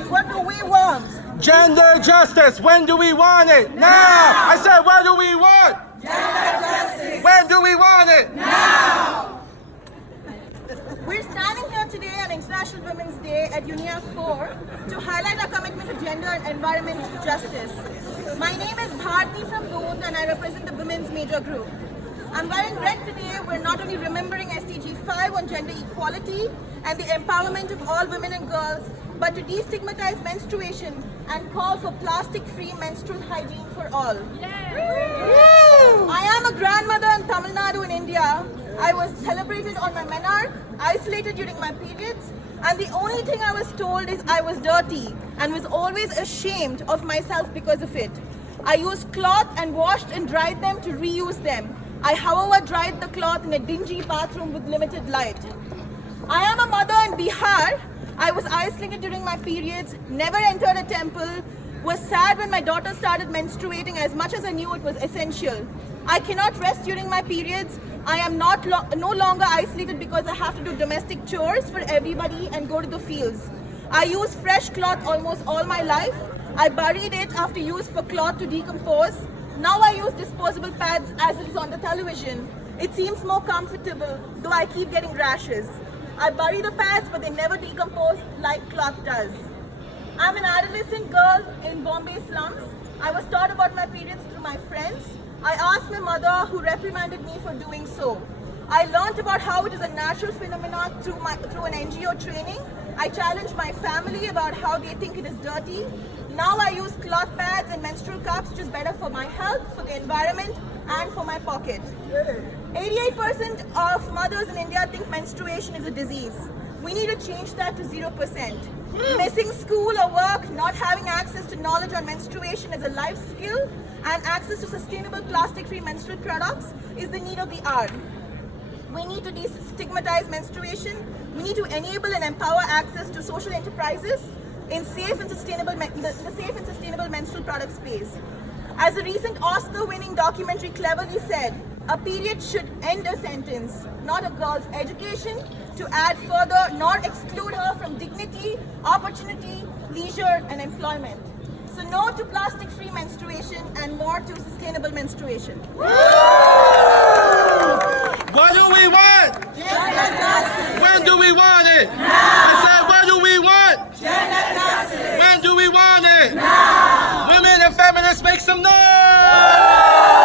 Kenyans, what do we want? Gender justice. When do we want it? Now! I said, what do we want? Gender justice. When do we want it? Now! We're standing here today on International Women's Day at UNEA4 to highlight our commitment to gender and environmental justice. My name is Bharti from Bond and I represent the Women's Major Group. I'm wearing red today. We're not only remembering SDG 5 on gender equality and the empowerment of all women and girls, but to destigmatize menstruation and call for plastic-free menstrual hygiene for all. I am a grandmother in Tamil Nadu in India. I was celebrated on my menarche, isolated during my periods, and the only thing I was told is I was dirty and was always ashamed of myself because of it. I used cloth and washed and dried them to reuse them. I, however, dried the cloth in a dingy bathroom with limited light. I am a mother in Bihar. I was isolated during my periods, never entered a temple, was sad when my daughter started menstruating as much as I knew it was essential. I cannot rest during my periods. I am no longer isolated because I have to do domestic chores for everybody and go to the fields. I use fresh cloth almost all my life. I buried it after use for cloth to decompose. Now I use disposable pads as it is on the television. It seems more comfortable, though I keep getting rashes. I bury the pads, but they never decompose like cloth does. I'm an adolescent girl in Bombay slums. I was taught about my periods through my friends. I asked my mother, who reprimanded me for doing so. I learned about how it is a natural phenomenon through an NGO training. I challenged my family about how they think it is dirty. Now I use cloth pads and menstrual cups, which is better for my health, for the environment, and for my pocket. 88% of mothers in India think menstruation is a disease. We need to change that to 0%. Missing school or work, not having access to knowledge on menstruation as a life skill, and access to sustainable plastic-free menstrual products is the need of the hour. We need to destigmatize menstruation. We need to enable and empower access to social enterprises in the safe and sustainable menstrual product space. As a recent Oscar-winning documentary cleverly said, a period should end a sentence, not a girl's education, to add further, nor exclude her from dignity, opportunity, leisure, and employment. So no to plastic-free menstruation and more to sustainable menstruation. What do we want? Gender justice. When do we want it? Now. I said, what do we want? Gender justice. When do we want it? Now. Women and feminists, make some noise!